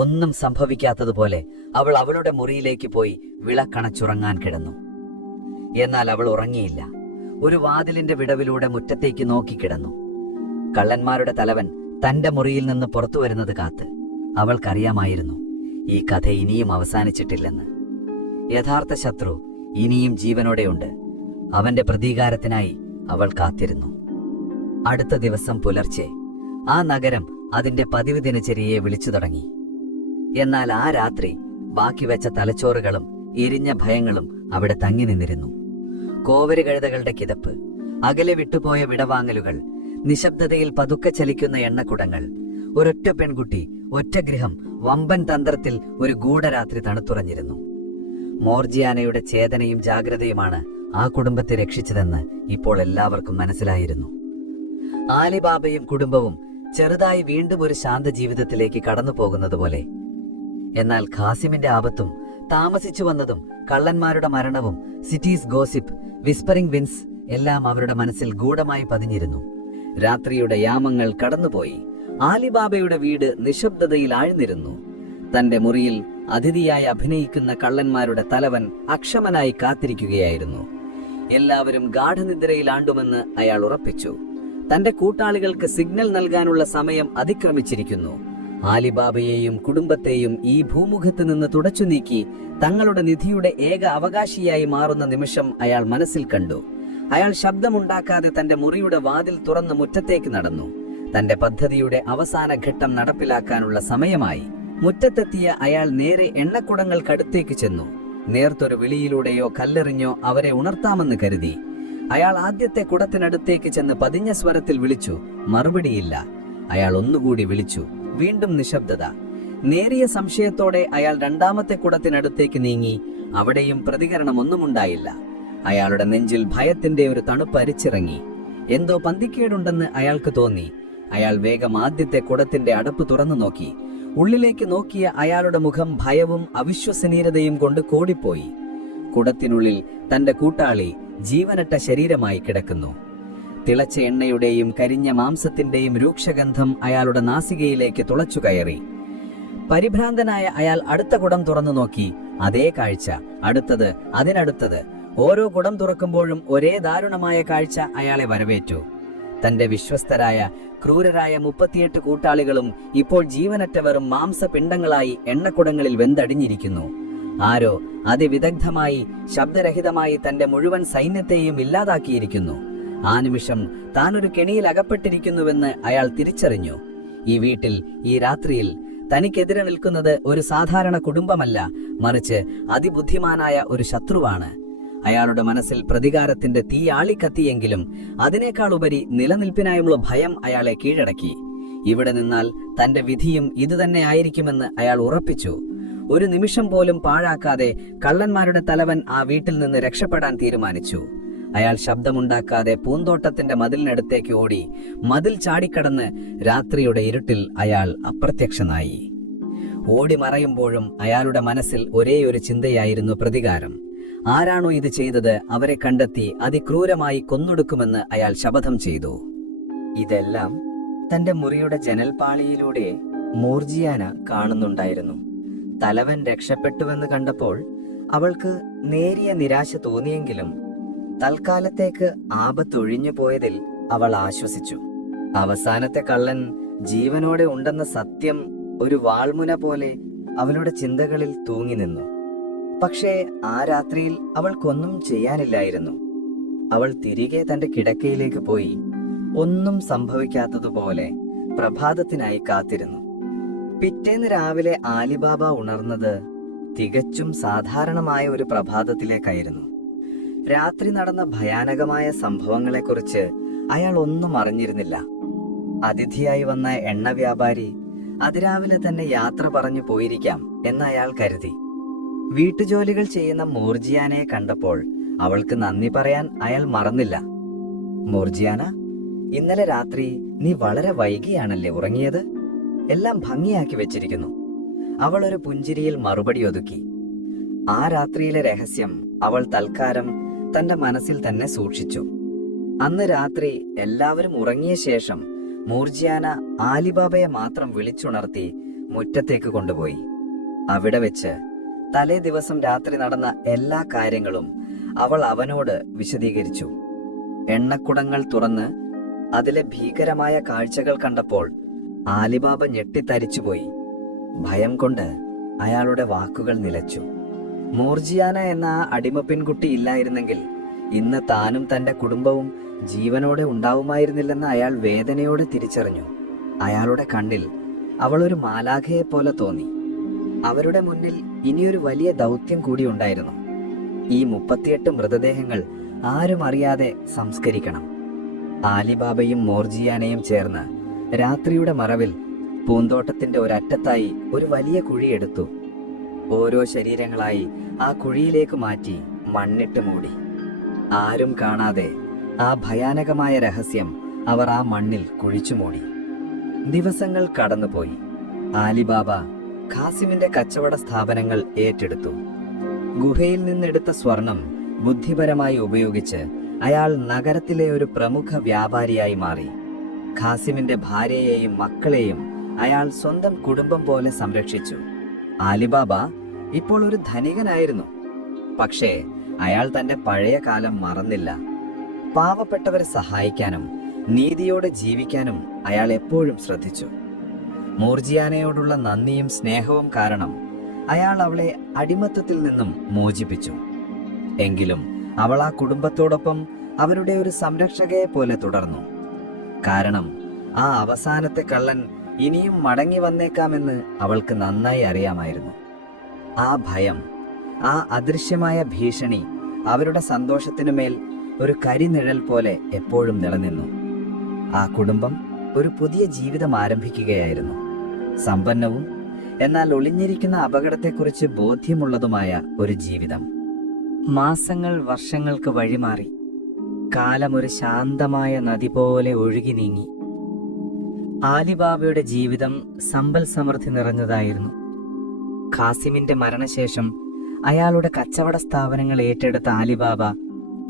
ഒന്നും സംഭവിക്കാത്തതുപോലെ അവൾ അവളുടെ മുറിയിലേക്ക് പോയി വിളക്കണച്ചുറങ്ങാൻ കിടന്നു. എന്നാൽ അവൾ ഉറങ്ങിയില്ല. ഒരു വാതിലിന്റെ വിടവിലൂടെ മുറ്റത്തേക്ക് നോക്കിക്കിടന്നു. കള്ളന്മാരുടെ തലവൻ തന്റെ മുറിയിൽ നിന്ന് പുറത്തു വരുന്നത് കാത്ത് അവൾക്കറിയാമായിരുന്നു ഈ കഥ ഇനിയും അവസാനിച്ചിട്ടില്ലെന്ന്. യഥാർത്ഥ ശത്രു ഇനിയും ജീവനോടെയുണ്ട്. അവന്റെ പ്രതീകാരത്തിനായി അവൾ കാത്തിരുന്നു. അടുത്ത ദിവസം പുലർച്ചെ ആ നഗരം അതിന്റെ പതിവ് ദിനചര്യയെ വിളിച്ചു തുടങ്ങി. എന്നാൽ ആ രാത്രി ബാക്കി വെച്ച തലച്ചോറുകളും എരിഞ്ഞ ഭയങ്ങളും അവിടെ തങ്ങി നിന്നിരുന്നു. കോവര് കഴുതകളുടെ കിതപ്പ്, അകലെ വിട്ടുപോയ വിടവാങ്ങലുകൾ, നിശബ്ദതയിൽ പതുക്കെ ചലിക്കുന്ന എണ്ണക്കുടങ്ങൾ, ഒരൊറ്റ പെൺകുട്ടി, ഒറ്റ ഗൃഹം, വമ്പൻ തന്ത്രത്തിൽ ഒരു ഗൂഢരാത്രി തണുത്തുറഞ്ഞിരുന്നു. മോർജിയാനയുടെ ചേതനയും ജാഗ്രതയുമാണ് ആ കുടുംബത്തെ രക്ഷിച്ചതെന്ന് ഇപ്പോൾ എല്ലാവർക്കും മനസ്സിലായിരുന്നു. ആലിബാബയും കുടുംബവും ചെറുതായി വീണ്ടും ഒരു ശാന്ത ജീവിതത്തിലേക്ക് കടന്നു പോകുന്നത് പോലെ. എന്നാൽ ഖാസിമിന്റെ ആപത്തും താമസിച്ചു വന്നതും കള്ളന്മാരുടെ മരണവും സിറ്റീസ് ഗോസിപ്പ്, വിസ്പറിംഗ് വിൻസ് എല്ലാം അവരുടെ മനസ്സിൽ ഗൂഢമായി പതിഞ്ഞിരുന്നു. രാത്രിയുടെ യാമങ്ങൾ കടന്നുപോയി. ആലിബാബയുടെ വീട് നിശബ്ദതയിൽ ആഴ്ന്നിരുന്നു. തന്റെ മുറിയിൽ അതിഥിയായി അഭിനയിക്കുന്ന കള്ളന്മാരുടെ തലവൻ അക്ഷമനായി കാത്തിരിക്കുകയായിരുന്നു. എല്ലാവരും ഗാഠനിദ്രയിലാണ്ടുമെന്ന് അയാൾ ഉറപ്പിച്ചു. തന്റെ കൂട്ടാളികൾക്ക് സിഗ്നൽ നൽകാനുള്ള സമയം അതിക്രമിച്ചിരിക്കുന്നു. ആലിബാബയെയും കുടുംബത്തെയും ഈ ഭൂമുഖത്ത് നിന്ന് തുടച്ചു നീക്കി തങ്ങളുടെ നിധിയുടെ ഏക അവകാശിയായി മാറുന്ന നിമിഷം അയാൾ മനസ്സിൽ കണ്ടു. അയാൾ ശബ്ദമുണ്ടാക്കാതെ തന്റെ മുറിയുടെ വാതിൽ തുറന്ന് മുറ്റത്തേക്ക് നടന്നു. തന്റെ പദ്ധതിയുടെ അവസാന ഘട്ടം നടപ്പിലാക്കാനുള്ള സമയമായി. മുറ്റത്തെത്തിയ അയാൾ നേരെ എണ്ണക്കുടങ്ങൾക്കടുത്തേക്ക് ചെന്നു. നേർത്തൊരു വിളിയിലൂടെയോ കല്ലെറിഞ്ഞോ അവരെ ഉണർത്താമെന്ന് കരുതി. അയാൾ ആദ്യത്തെ കുടത്തിനടുത്തേക്ക് ചെന്ന് പതിഞ്ഞ സ്വരത്തിൽ വിളിച്ചു. മറുപടിയില്ല. അയാൾ ഒന്നുകൂടി വിളിച്ചു. വീണ്ടും നിശബ്ദത. നേരിയ സംശയത്തോടെ അയാൾ രണ്ടാമത്തെ കുടത്തിനടുത്തേക്ക് നീങ്ങി. അവിടെയും പ്രതികരണമൊന്നുമുണ്ടായില്ല. അയാളുടെ നെഞ്ചിൽ ഭയത്തിന്റെ ഒരു തണുപ്പ് അരിച്ചിറങ്ങി. എന്തോ പന്തിക്കേടുണ്ടെന്ന് അയാൾക്ക് തോന്നി. അയാൾ വേഗം ആദ്യത്തെ കുടത്തിന്റെ അടപ്പ് തുറന്നു നോക്കി. ഉള്ളിലേക്ക് നോക്കിയ അയാളുടെ മുഖം ഭയവും അവിശ്വസനീയതയും കൊണ്ട് കോടിപ്പോയി. കുടത്തിനുള്ളിൽ തന്റെ കൂട്ടാളി ജീവനറ്റ ശരീരമായി കിടക്കുന്നു. തിളച്ച എണ്ണയുടെയും കരിഞ്ഞ മാംസത്തിന്റെയും രൂക്ഷഗന്ധം അയാളുടെ നാസികയിലേക്ക് തുളച്ചു കയറി. പരിഭ്രാന്തനായ അയാൾ അടുത്ത കുടം തുറന്നു നോക്കി. അതേ കാഴ്ച. അടുത്തത്, അതിനടുത്തത്. ഓരോ കുടം തുറക്കുമ്പോഴും ഒരേ ദാരുണമായ കാഴ്ച അയാളെ വരവേറ്റു. തന്റെ വിശ്വസ്തരായ ക്രൂരരായ 38 കൂട്ടാളികളും ഇപ്പോൾ ജീവനറ്റവരും മാംസപിണ്ഡങ്ങളായി എണ്ണക്കുടങ്ങളിൽ വെന്തടിഞ്ഞിരിക്കുന്നു. ആരോ അതിവിദഗ്ധമായി ശബ്ദരഹിതമായി തന്റെ മുഴുവൻ സൈന്യത്തെയും ഇല്ലാതാക്കിയിരിക്കുന്നു. ആ നിമിഷം താൻ ഒരു കെണിയിൽ അകപ്പെട്ടിരിക്കുന്നുവെന്ന് അയാൾ തിരിച്ചറിഞ്ഞു. ഈ വീട്ടിൽ, ഈ രാത്രിയിൽ തനിക്കെതിരെ നിൽക്കുന്നത് ഒരു സാധാരണ കുടുംബമല്ല, മറിച്ച് അതിബുദ്ധിമാനായ ഒരു ശത്രുവാണ്. അയാളുടെ മനസ്സിൽ പ്രതികാരത്തിന്റെ തീ ആളിക്കത്തിയെങ്കിലും അതിനേക്കാൾ ഉപരി നിലനിൽപ്പിനായുള്ള ഭയം അയാളെ കീഴടക്കി. ഇവിടെ നിന്നാൽ തന്റെ വിധിയും ഇതുതന്നെ ആയിരിക്കുമെന്ന് അയാൾ ഉറപ്പിച്ചു. ഒരു നിമിഷം പോലും പാഴാക്കാതെ കള്ളന്മാരുടെ തലവൻ ആ വീട്ടിൽ നിന്ന് രക്ഷപ്പെടാൻ തീരുമാനിച്ചു. അയാൾ ശബ്ദമുണ്ടാക്കാതെ പൂന്തോട്ടത്തിന്റെ മതിലിനടുത്തേക്ക് ഓടി. മതിൽ ചാടിക്കടന്ന് രാത്രിയുടെ ഇരുട്ടിൽ അയാൾ അപ്രത്യക്ഷനായി. ഓടി മറയുമ്പോഴും അയാളുടെ മനസ്സിൽ ഒരേ ഒരു ചിന്തയായിരുന്നു പ്രതികാരം. ആരാണോ ഇത് ചെയ്തത് അവരെ കണ്ടെത്തി അതിക്രൂരമായി കൊന്നൊടുക്കുമെന്ന് അയാൾ ശപഥം ചെയ്തു. ഇതെല്ലാം തന്റെ മുറിയുടെ ജനൽപാളിയിലൂടെ മോർജിയാന കാണുന്നുണ്ടായിരുന്നു. തലവൻ രക്ഷപ്പെട്ടുവെന്ന് കണ്ടപ്പോൾ അവൾക്ക് നേരിയ നിരാശ തോന്നിയെങ്കിലും തൽക്കാലത്തേക്ക് ആപത്തൊഴിഞ്ഞു പോയതിൽ അവൾ ആശ്വസിച്ചു. അവസാനത്തെ കള്ളൻ ജീവനോടെ ഉണ്ടെന്ന സത്യം ഒരു വാൾമുന പോലെ അവളുടെ ചിന്തകളിൽ തൂങ്ങി നിന്നു. പക്ഷേ ആ രാത്രിയിൽ അവൾക്കൊന്നും ചെയ്യാനില്ലായിരുന്നു. അവൾ തിരികെ തന്റെ കിടക്കയിലേക്ക് പോയി ഒന്നും സംഭവിക്കാത്തതുപോലെ പ്രഭാതത്തിനായി കാത്തിരുന്നു. പിറ്റേന്ന് രാവിലെ ആലിബാബ ഉണർന്നത് തികച്ചും സാധാരണമായ ഒരു പ്രഭാതത്തിലേക്കായിരുന്നു. രാത്രി നടന്ന ഭയാനകമായ സംഭവങ്ങളെക്കുറിച്ച് അയാൾ ഒന്നും അറിഞ്ഞിരുന്നില്ല. അതിഥിയായി വന്ന എണ്ണ വ്യാപാരി അതിരാവിലെ തന്നെ യാത്ര പറഞ്ഞു പോയിരിക്കാം എന്ന് അയാൾ കരുതി. വീട്ടുജോലികൾ ചെയ്യുന്ന മോർജിയാനയെ കണ്ടപ്പോൾ അവൾക്ക് നന്ദി പറയാൻ അയാൾ മറന്നില്ല. മോർജിയാന, ഇന്നലെ രാത്രി നീ വളരെ വൈകിയാണല്ലേ ഉറങ്ങിയത്? എല്ലാം ഭംഗിയാക്കി വെച്ചിരിക്കുന്നു. അവൾ ഒരു പുഞ്ചിരിയിൽ മറുപടി ഒതുക്കി. ആ രാത്രിയിലെ രഹസ്യം അവൾ തൽക്കാലം തന്റെ മനസ്സിൽ തന്നെ സൂക്ഷിച്ചു. അന്ന് രാത്രി എല്ലാവരും ഉറങ്ങിയ ശേഷം മോർജിയാന ആലിബാബയെ മാത്രം വിളിച്ചുണർത്തി മുറ്റത്തേക്ക് കൊണ്ടുപോയി. അവിടെ വെച്ച് തലേ ദിവസം രാത്രി നടന്ന എല്ലാ കാര്യങ്ങളും അവൾ അവനോട് വിശദീകരിച്ചു. എണ്ണക്കുടങ്ങൾ തുറന്ന് അതിലെ ഭീകരമായ കാഴ്ചകൾ കണ്ടപ്പോൾ ആലിബാബ ഞെട്ടിത്തരിച്ചുപോയി. ഭയം കൊണ്ട് അയാളുടെ വാക്കുകൾ നിലച്ചു. മോർജിയാന എന്ന ആ അടിമ പെൺകുട്ടി ഇല്ലായിരുന്നെങ്കിൽ ഇന്ന് താനും തന്റെ കുടുംബവും ജീവനോടെ ഉണ്ടാവുമായിരുന്നില്ലെന്ന് അയാൾ വേദനയോടെ തിരിച്ചറിഞ്ഞു. അയാളുടെ കണ്ണിൽ അവൾ ഒരു മാലാഖയെ പോലെ തോന്നി. അവരുടെ മുന്നിൽ ഇനിയൊരു വലിയ ദൗത്യം കൂടി ഉണ്ടായിരുന്നു. ഈ 38 മൃതദേഹങ്ങൾ ആരും അറിയാതെ സംസ്കരിക്കണം. ആലിബാബയും മോർജിയാനയും ചേർന്ന് രാത്രിയുടെ മറവിൽ പൂന്തോട്ടത്തിന്റെ ഒരറ്റത്തായി ഒരു വലിയ കുഴിയെടുത്തു. ഓരോ ശരീരങ്ങളായി ആ കുഴിയിലേക്ക് മാറ്റി മണ്ണിട്ട് മൂടി. ആരും കാണാതെ ആ ഭയാനകമായ രഹസ്യം അവർ ആ മണ്ണിൽ കുഴിച്ചു മൂടി. ദിവസങ്ങൾ കടന്നുപോയി. ആലിബാബ ഖാസിമിന്റെ കച്ചവട സ്ഥാപനങ്ങൾ ഏറ്റെടുത്തു. ഗുഹയിൽ നിന്നെടുത്ത സ്വർണം ബുദ്ധിപരമായി ഉപയോഗിച്ച് അയാൾ നഗരത്തിലെ ഒരു പ്രമുഖ വ്യാപാരിയായി മാറി. ഖാസിമിന്റെ ഭാര്യയെയും മക്കളെയും അയാൾ സ്വന്തം കുടുംബം പോലെ സംരക്ഷിച്ചു. ആലിബാബ ഇപ്പോൾ ഒരു ധനികനായിരുന്നു. പക്ഷേ അയാൾ തന്റെ പഴയ കാലം മറന്നില്ല. പാവപ്പെട്ടവരെ സഹായിക്കാനും നീതിയോടെ ജീവിക്കാനും അയാൾ എപ്പോഴും ശ്രദ്ധിച്ചു. മോർജിയാനയോടുള്ള നന്ദിയും സ്നേഹവും കാരണം അയാൾ അവളെ അടിമത്തത്തിൽ നിന്നും മോചിപ്പിച്ചു. എങ്കിലും അവൾ ആ കുടുംബത്തോടൊപ്പം അവരുടെ ഒരു സംരക്ഷകയെ പോലെ തുടർന്നു. കാരണം ആ അവസാനത്തെ കള്ളൻ ഇനിയും മടങ്ങി വന്നേക്കാമെന്ന് അവൾക്ക് നന്നായി അറിയാമായിരുന്നു. ആ ഭയം, ആ അദൃശ്യമായ ഭീഷണി അവരുടെ സന്തോഷത്തിനുമേൽ ഒരു കരിനിഴൽ പോലെ എപ്പോഴും നിലനിന്നു. ആ കുടുംബം ഒരു പുതിയ ജീവിതം ആരംഭിക്കുകയായിരുന്നു. സമ്പന്നവും എന്നാൽ ഒളിഞ്ഞിരിക്കുന്ന അപകടത്തെക്കുറിച്ച് ബോധ്യമുള്ളതുമായ ഒരു ജീവിതം. മാസങ്ങൾ വർഷങ്ങൾക്ക് വഴിമാറി. കാലം ഒരു ശാന്തമായ നദി പോലെ ഒഴുകി നീങ്ങി. ആലിബാബയുടെ ജീവിതം സമ്പൽ സമൃദ്ധി നിറഞ്ഞതായിരുന്നു. ഖാസിമിന്റെ മരണശേഷം അയാളുടെ കച്ചവട സ്ഥാപനങ്ങൾ ഏറ്റെടുത്ത ആലിബാബ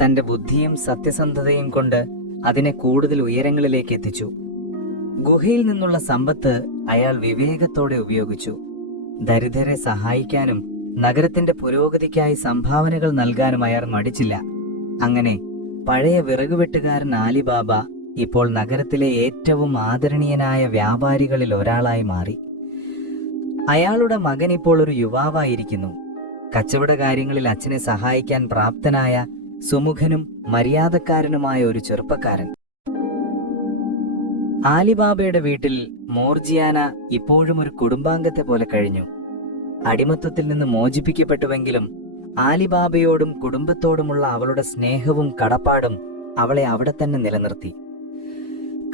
തന്റെ ബുദ്ധിയും സത്യസന്ധതയും കൊണ്ട് അതിനെ കൂടുതൽ ഉയരങ്ങളിലേക്ക് എത്തിച്ചു. ഗുഹയിൽ നിന്നുള്ള സമ്പത്ത് അയാൾ വിവേകത്തോടെ ഉപയോഗിച്ചു. ദരിദ്രരെ സഹായിക്കാനും നഗരത്തിന്റെ പുരോഗതിക്കായി സംഭാവനകൾ നൽകാനും അയാൾ മടിച്ചില്ല. അങ്ങനെ പഴയ വിറകുവെട്ടുകാരൻ ആലിബാബ ഇപ്പോൾ നഗരത്തിലെ ഏറ്റവും ആദരണീയനായ വ്യാപാരികളിൽ ഒരാളായി മാറി. അയാളുടെ മകൻ ഇപ്പോൾ ഒരു യുവാവായിരിക്കുന്നു. കച്ചവട കാര്യങ്ങളിൽ അച്ഛനെ സഹായിക്കാൻ പ്രാപ്തനായ സുമുഖനും മര്യാദക്കാരനുമായ ഒരു ചെറുപ്പക്കാരൻ. ആലിബാബയുടെ വീട്ടിൽ മോർജിയാന ഇപ്പോഴും ഒരു കുടുംബാംഗത്തെ പോലെ കഴിഞ്ഞു. അടിമത്തത്തിൽ നിന്ന് മോചിപ്പിക്കപ്പെട്ടുവെങ്കിലും ആലിബാബയോടും കുടുംബത്തോടുമുള്ള അവളുടെ സ്നേഹവും കടപ്പാടും അവളെ അവിടെ തന്നെ നിലനിർത്തി.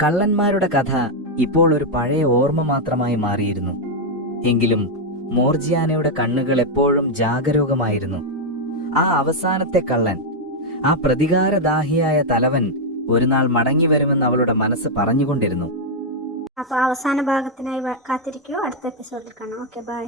കള്ളന്മാരുടെ കഥ ഇപ്പോൾ ഒരു പഴയ ഓർമ്മ മാത്രമായി മാറിയിരുന്നു. എങ്കിലും മോർജിയാനയുടെ കണ്ണുകൾ എപ്പോഴും ജാഗരൂകമായിരുന്നു. ആ അവസാനത്തെ കള്ളൻ, ആ പ്രതികാരദാഹിയായ തലവൻ ഒരു നാൾ മടങ്ങി വരുമെന്ന് അവളുടെ മനസ്സ് പറഞ്ഞുകൊണ്ടിരുന്നു. അപ്പോൾ അവസാന ഭാഗത്തിനായി കാത്തിരിക്കൂ. അടുത്ത എപ്പിസോഡിൽ കാണാം. Okay, by.